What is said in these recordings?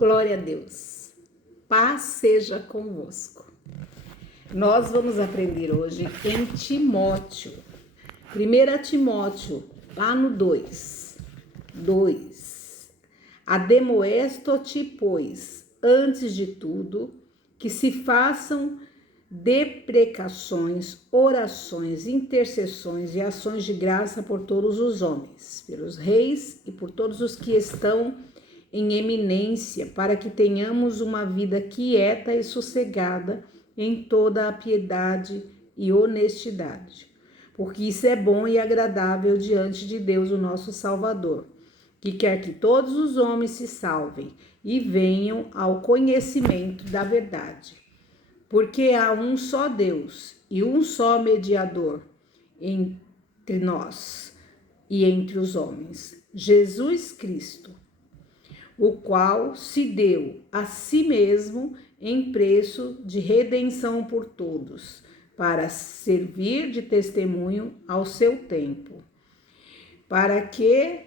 Glória a Deus. Paz seja convosco. Nós vamos aprender hoje em Timóteo. 1 Timóteo, lá no 2. Ademoesto-te, pois, antes de tudo, que se façam deprecações, orações, intercessões e ações de graça por todos os homens, pelos reis e por todos os que estão em eminência, para que tenhamos uma vida quieta e sossegada em toda a piedade e honestidade, porque isso é bom e agradável diante de Deus, o nosso Salvador, que quer que todos os homens se salvem e venham ao conhecimento da verdade. Porque há um só Deus e um só mediador entre nós e entre os homens, Jesus Cristo, o qual se deu a si mesmo em preço de redenção por todos, para servir de testemunho ao seu tempo. Para que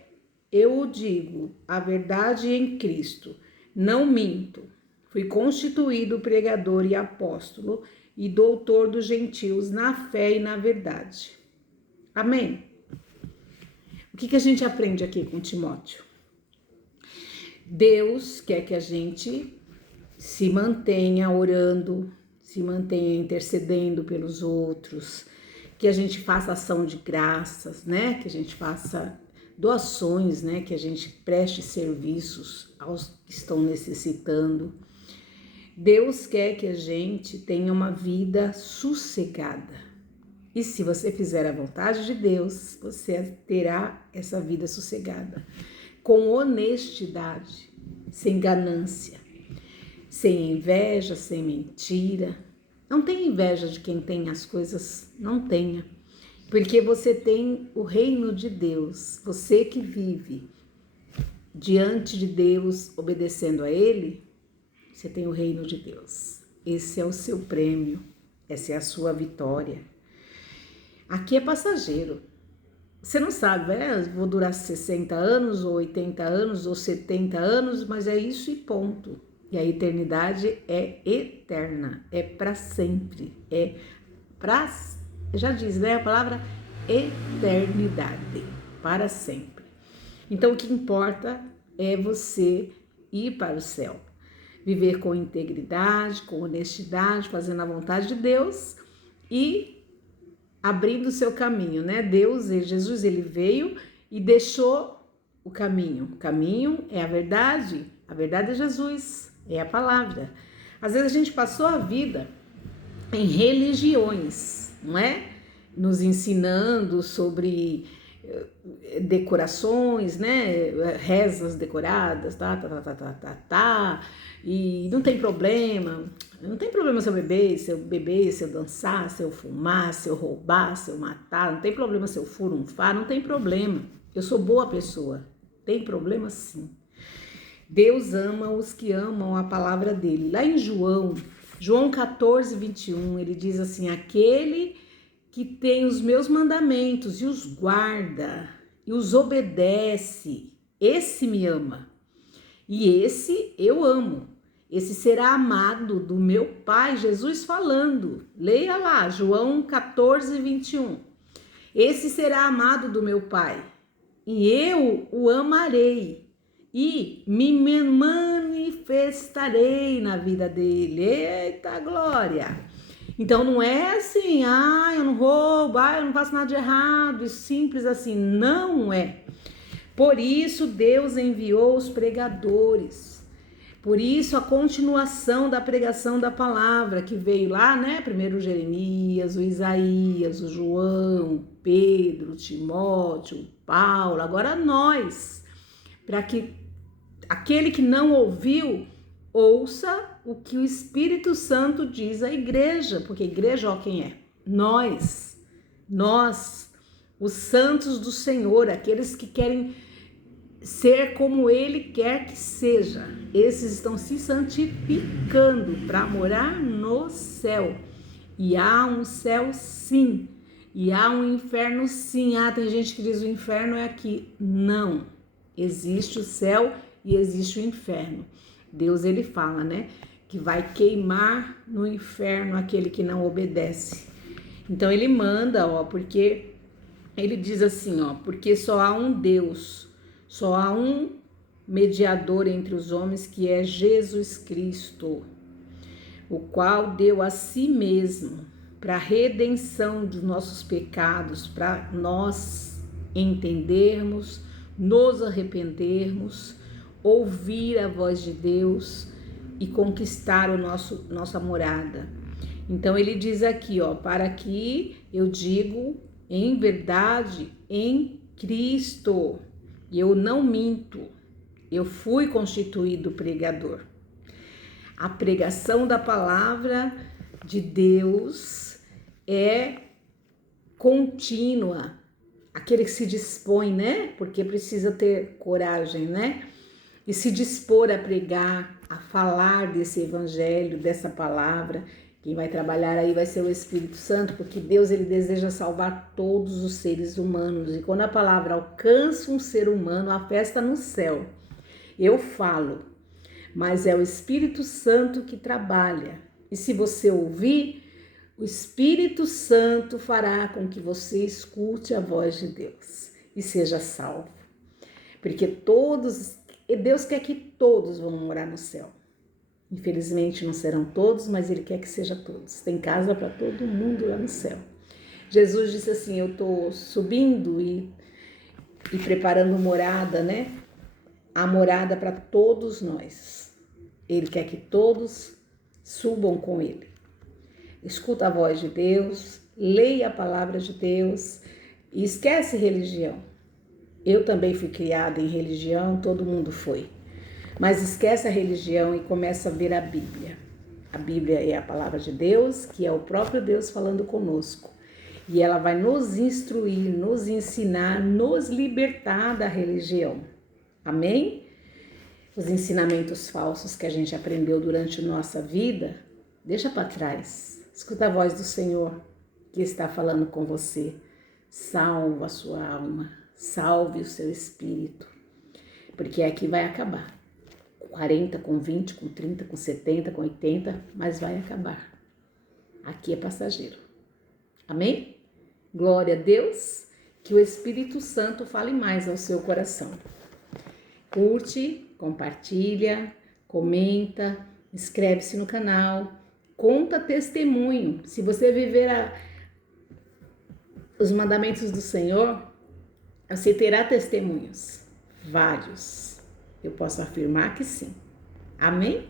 eu o digo, a verdade em Cristo, não minto. Fui constituído pregador e apóstolo e doutor dos gentios na fé e na verdade. Amém? O que a gente aprende aqui com Timóteo? Deus quer que a gente se mantenha orando, se mantenha intercedendo pelos outros, que a gente faça ação de graças, né? Que a gente faça doações, né? Que a gente preste serviços aos que estão necessitando. Deus quer que a gente tenha uma vida sossegada. E se você fizer a vontade de Deus, você terá essa vida sossegada, com honestidade, sem ganância, sem inveja, sem mentira. Não tenha inveja de quem tem as coisas, não tenha. Porque você tem o reino de Deus, você que vive diante de Deus, obedecendo a Ele, você tem o reino de Deus. Esse é o seu prêmio, essa é a sua vitória. Aqui é passageiro. Você não sabe, vou durar 60 anos, ou 80 anos, ou 70 anos, mas é isso e ponto. E a eternidade é eterna, é para sempre, já diz, né, a palavra eternidade, para sempre. Então o que importa é você ir para o céu, viver com integridade, com honestidade, fazendo a vontade de Deus e abrindo o seu caminho, né? Deus, Jesus, ele veio e deixou o caminho. O caminho é a verdade é Jesus, é a palavra. Às vezes a gente passou a vida em religiões, não é? Nos ensinando sobre decorações, né? Rezas decoradas, e não tem problema se eu beber, se eu dançar, se eu fumar, se eu roubar, se eu matar, não tem problema se eu furunfar, não tem problema. Eu sou boa pessoa, tem problema sim. Deus ama os que amam a palavra dele. Lá em João 14, 21, ele diz assim: aquele que tem os meus mandamentos e os guarda e os obedece, esse me ama. E esse eu amo. Esse será amado do meu Pai, Jesus falando. Leia lá, João 14, 21. Esse será amado do meu Pai, e eu o amarei e me manifestarei na vida dele. Eita glória! Então não é assim, eu não roubo, eu não faço nada de errado, simples assim, não é. Por isso Deus enviou os pregadores. Por isso a continuação da pregação da palavra que veio lá, né? Primeiro o Jeremias, o Isaías, o João, o Pedro, o Timóteo, o Paulo, agora nós, para que aquele que não ouviu, ouça o que o Espírito Santo diz à igreja, porque a igreja, ó, quem é? Nós, os santos do Senhor, aqueles que querem ser como Ele quer que seja. Esses estão se santificando para morar no céu. E há um céu sim, e há um inferno sim. Tem gente que diz o inferno é aqui. Não, existe o céu e existe o inferno. Deus, ele fala, né? Que vai queimar no inferno aquele que não obedece. Então ele manda, ó, porque ele diz assim, ó, porque só há um Deus, só há um mediador entre os homens, que é Jesus Cristo, o qual deu a si mesmo para a redenção dos nossos pecados, para nós entendermos, nos arrependermos, ouvir a voz de Deus e conquistar nossa morada. Então ele diz aqui, ó, para que eu digo em verdade em Cristo, e eu não minto, eu fui constituído pregador. A pregação da palavra de Deus é contínua, aquele que se dispõe, né? Porque precisa ter coragem, né? E se dispor a pregar, a falar desse evangelho, dessa palavra. Quem vai trabalhar aí vai ser o Espírito Santo, porque Deus, ele deseja salvar todos os seres humanos. E quando a palavra alcança um ser humano, a festa no céu. Eu falo, mas é o Espírito Santo que trabalha. E se você ouvir, o Espírito Santo fará com que você escute a voz de Deus e seja salvo. Porque Deus quer que todos vão morar no céu. Infelizmente não serão todos, mas Ele quer que seja todos. Tem casa para todo mundo lá no céu. Jesus disse assim, eu estou subindo e preparando morada, né? A morada para todos nós. Ele quer que todos subam com Ele. Escuta a voz de Deus, leia a palavra de Deus e esquece religião. Eu também fui criada em religião, todo mundo foi. Mas esquece a religião e começa a ver a Bíblia. A Bíblia é a palavra de Deus, que é o próprio Deus falando conosco. E ela vai nos instruir, nos ensinar, nos libertar da religião. Amém? Os ensinamentos falsos que a gente aprendeu durante a nossa vida, deixa para trás. Escuta a voz do Senhor que está falando com você. Salva a sua alma, salve o seu espírito, porque aqui vai acabar. 40, com 20, com 30, com 70, com 80, mas vai acabar. Aqui é passageiro. Amém? Glória a Deus, que o Espírito Santo fale mais ao seu coração. Curte, compartilha, comenta, inscreve-se no canal, conta testemunho. Se você viver os mandamentos do Senhor, você terá testemunhos, vários. Eu posso afirmar que sim. Amém?